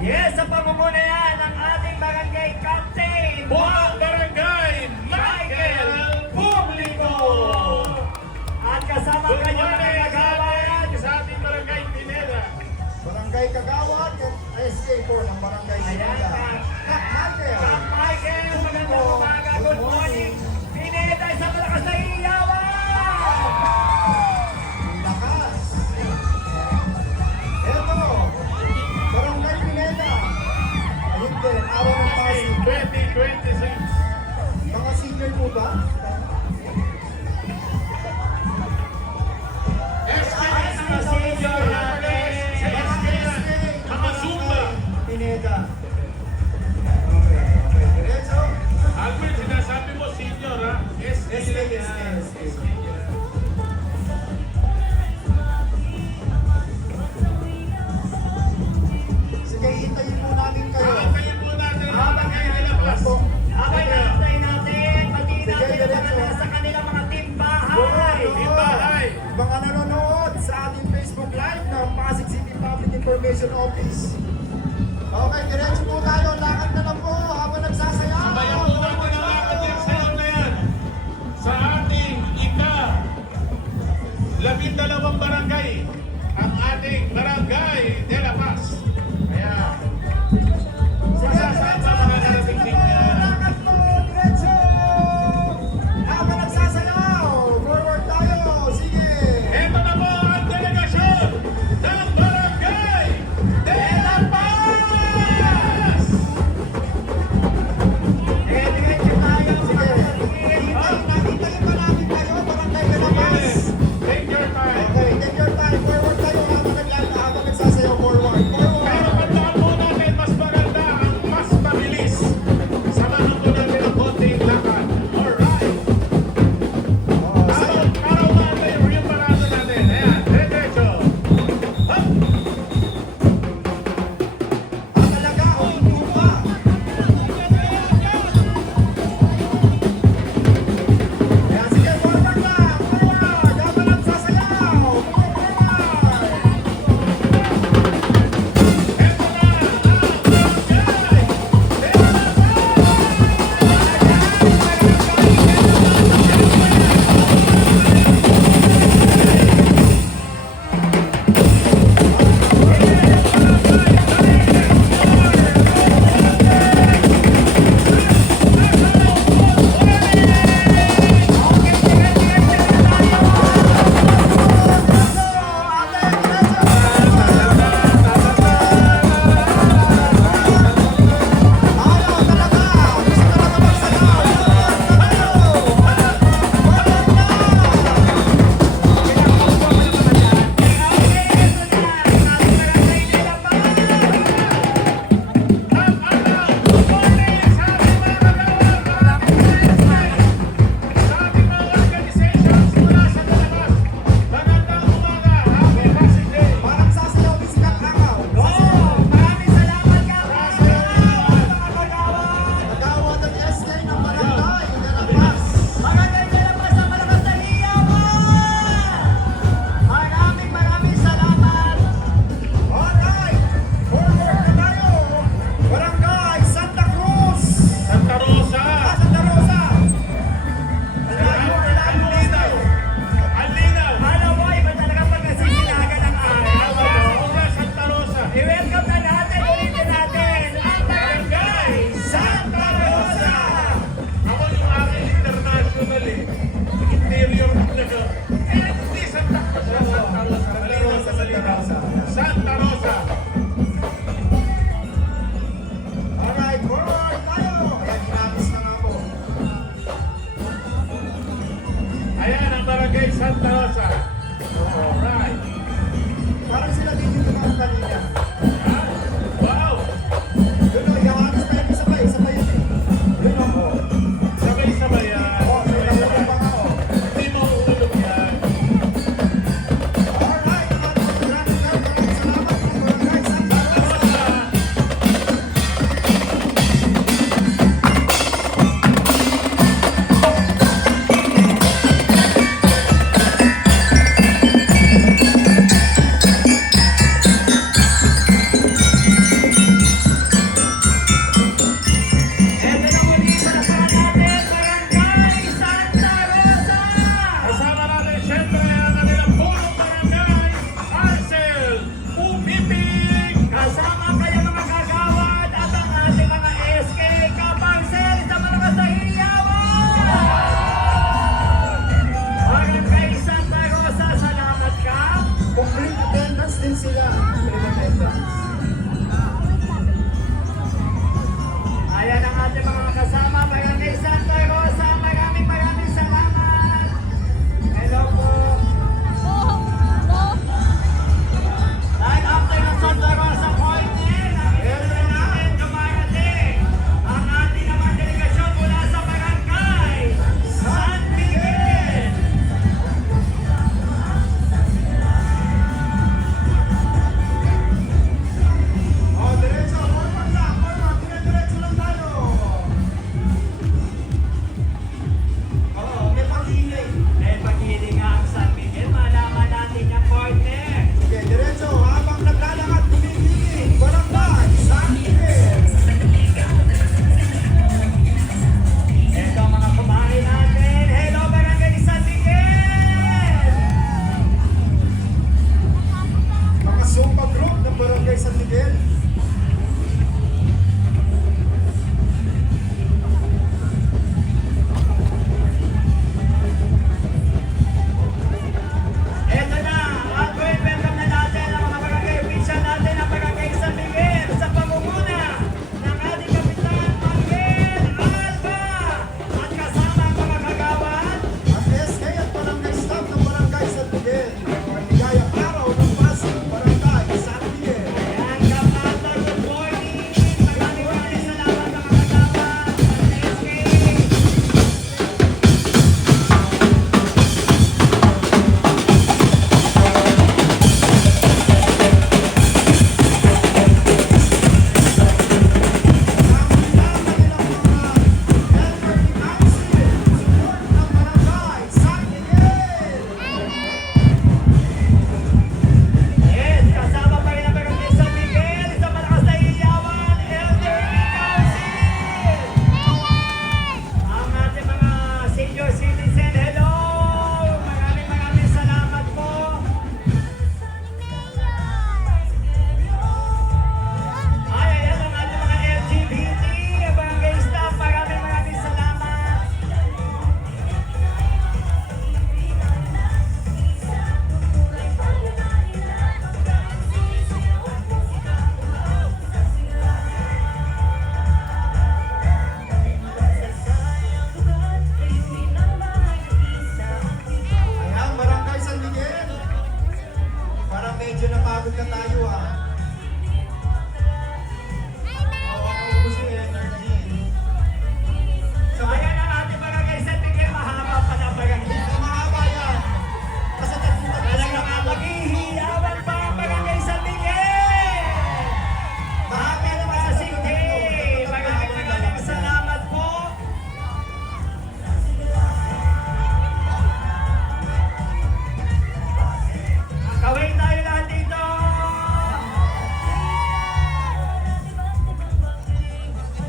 Yes, sa pamumunayan ng ating Barangay Captain, Buong Barangay Michael Publico. at kasama Good kanyang mga morning kagawad. sa ating barangay Pineda. Barangay Kagawad at SK4 ng Barangay Ayan, Sinada. Kap Michael. Kap Michael, magandang umaga, good morning. ba? SK, mga senior natin. SK yan. Mga Zumba. Pineda. Okay, diretso. Albert, sinasabi mo senior ha? SK lang yan. Sige, hintayin po namin kayo. Pakantayin po natin ang mga kayo nilabas. Okay, naantay natin. Pati natin yung mga nasa kanilang mga timbahay. Timbahay. Mga nanonood sa ating Facebook Live ng Pasig City Public Information Office. Okay, diretso po tayo. Lakad na lang po habang nagsasayaw. Sabayan po natin ang lakad yung sayaw na yan sa ating ika-12 barangay, ang ating Barangay de la Paz. Ayan. Masasama mga narating din yan. Lakad po, diretso. Habang nagsasayaw. Forward tayo. Sige. Ito na po ang delegasyon ng Barangay de la Paz!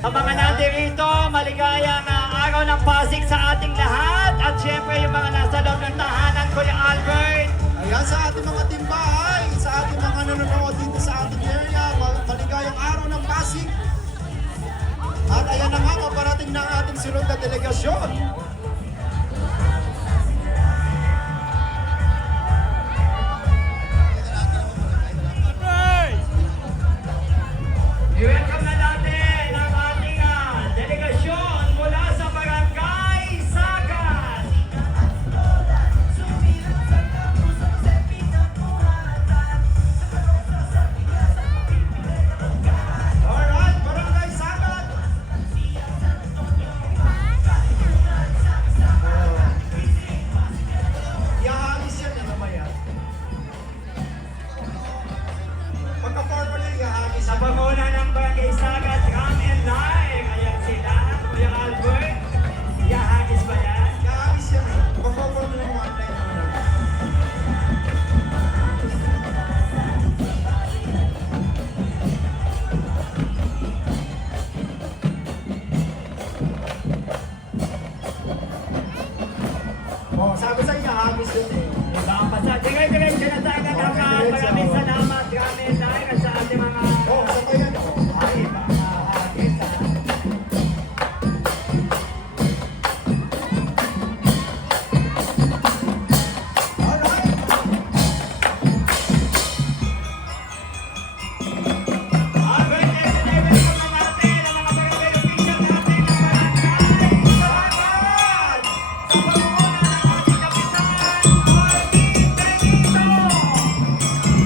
Sa mga nandirito, maligayang araw ng Pasig sa ating lahat. At syempre yung mga nasa loob ng tahanan, Kuya Albert. Ayan sa ating mga timbahay, sa ating mga nanonood dito sa ating area, maligayang araw ng Pasig. At ayan na nga, maparating na ang ating sunod na delegasyon. I-welcome na natin ang ating delegasyon mula sa Barangay Sagat. Alright, Barangay Sagat. Iahagis yan, ano ba yan? Pagka-formal yan, iahagis Sa yan. panguna ng Barangay Sagat, Ram and Live. Ayan sila, Kuya Albert. Yahagis ba yan? Iahagis yan eh. Pagka-formal yung one line muna. Oh, sabi sa iahagis yun eh. Baka pa sa dire-diretso na tayo nagkakaan. Maraming salamat, Ram and Live. At sa ating mga... Oh, sa yan ako. Ay, baka hagis ha. Alright. Albert, welcome na natin ang mga barangay official natin ng Barangay Sagat. Sa pangunguna ng ating kapitan, Marvin Benito.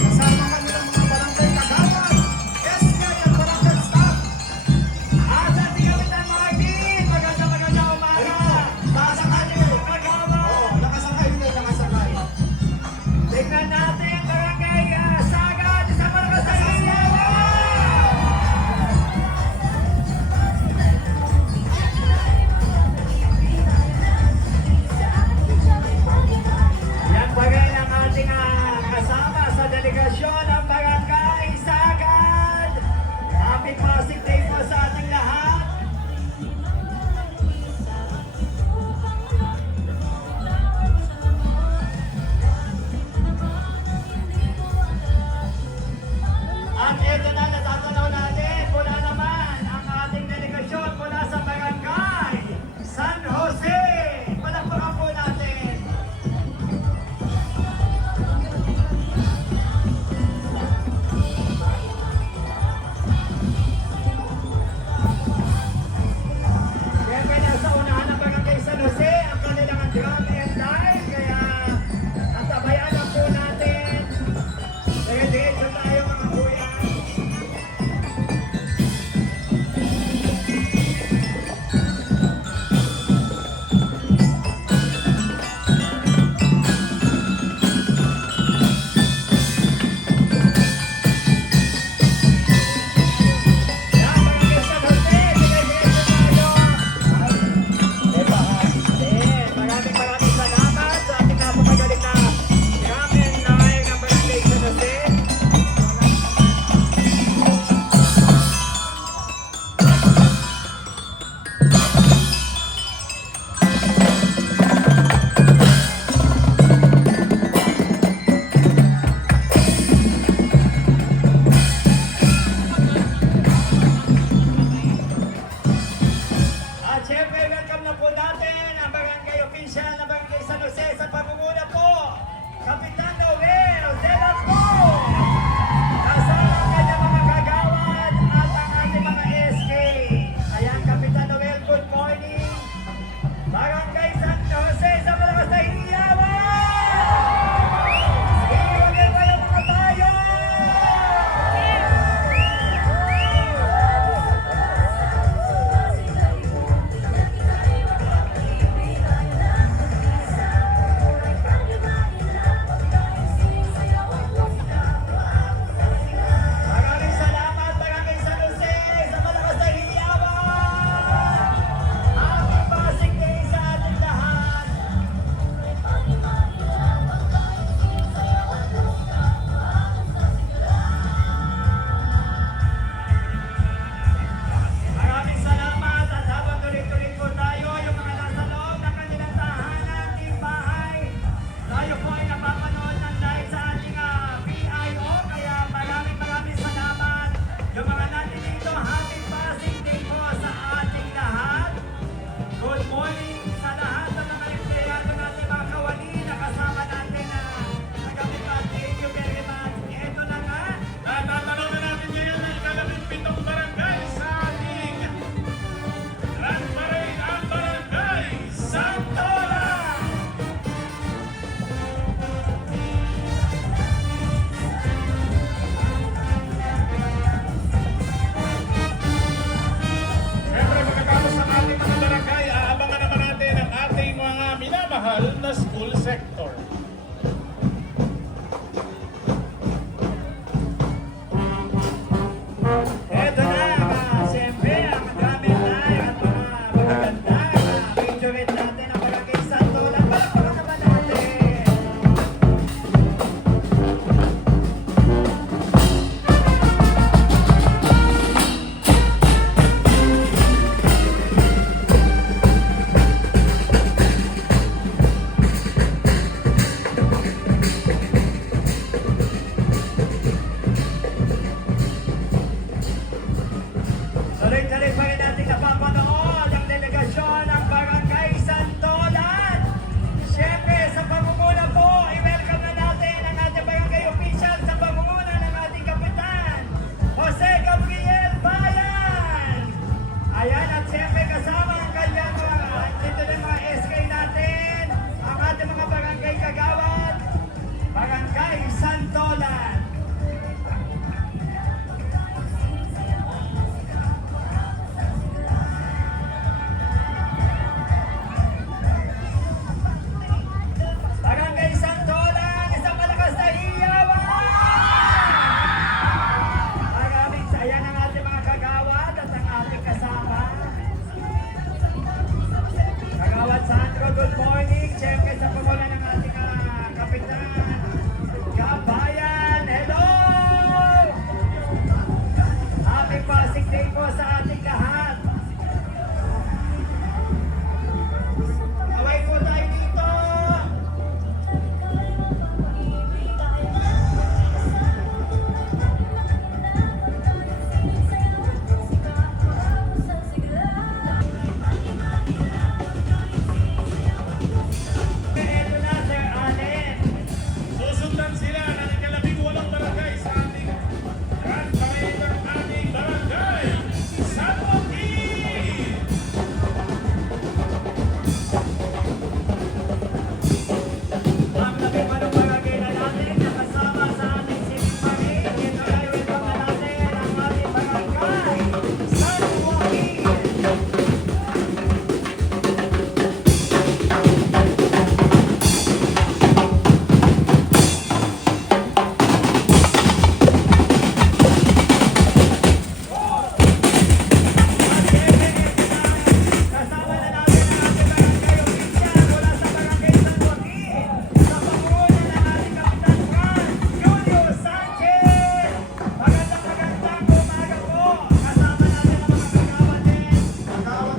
Kasama lokal na school sector. Eto na, siyempre, ang dami na at mga magagandang featurette natin ang Barangay Santolan. Palakpakan naman natin! Tuloy-tuloy pa rin natin napapanood ang delegasyon ng Barangay Santolan. Siyempre, sa pangunguna po, i-welcome na natin ang ating barangay official sa pangunguna ng ating kapitan, Jose Gabriel Bayan. Ayan, at siyempre kasama ang kanyang dito ng mga SK natin, ang ating mga barangay kagawad, Barangay Santolan. Barangay Santolan, isang malakas na hiyawan! Maraming saya ng ating mga kagawad at ang ating kasama. Kagawad Sandro, good morning. Siyempre sa pangunan ng ating kapitan, Gabayan, hello! Happy Pasig Day po sa ating lahat. Away po tayo dito! Eto na, Sir Allen. Susundan sila ng ika-18 barangay sa ating Grand Parade ng ating barangay, San Joaquin! Ang labing-walong barangay na natin nakasama sa ating civic parade. Ito ay welcome na natin ang ating barangay, San Joaquin. Kasama na natin ang ating barangay official mula sa barangay San Joaquin sa pangunguna ng ating Kapitan Juan Julio Sanchez. Magandang umaga po. Kasama natin ang mga kagawad din. Kagawad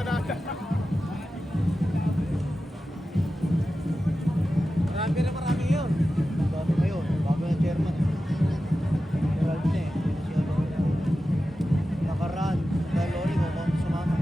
Tanada. Marami yun. Bago ngayon, bago na chairman. Gerald na eh. Si ano. Nakaraan. Dahil Lori ko kung sumama.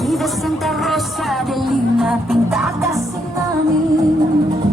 Viva Santa Rosa, dilim na pintatasin namin.